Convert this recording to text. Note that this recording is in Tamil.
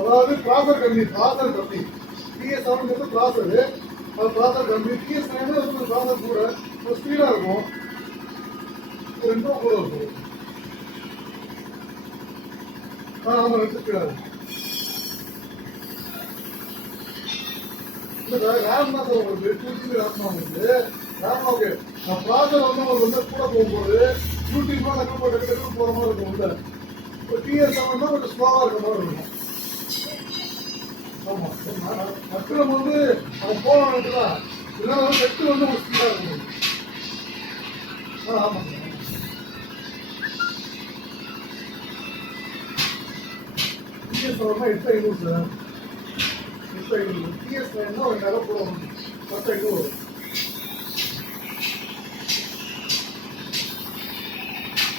அதாவது ப்ராசர் கம்மி PS7 ப்ராசரு, அது ப்ராசர் கம்மி. PS9 ப்ராசர் கூட ஸ்பீடாக இருக்கும், ரெண்டும் கூட இருக்கும். ஆமாம், ரெண்டு ஸ்பீடாக இருக்கும். ரேம் தான் சார் உங்களுக்கு 2GB ரேம் தான் உங்களுக்கு. RAM okay. ப்ராசர் உங்களுக்கு கூட போகும்போது 2GB டக்கு போகிற மாதிரி இருக்கும் உள்ள. இப்போ PS7 கொஞ்சம் ஸ்லோவாக இருக்க மாதிரி இருக்கும். ஆமாம், மக்கள் அவன் போகணும் தான், இதனால நெட்டு ஒரு ஸ்பீடாக இருக்கும். ஆமாம் சார். PS7 8500 sir, 8500. PS9 ஒரு நகை போடணும் 10,500.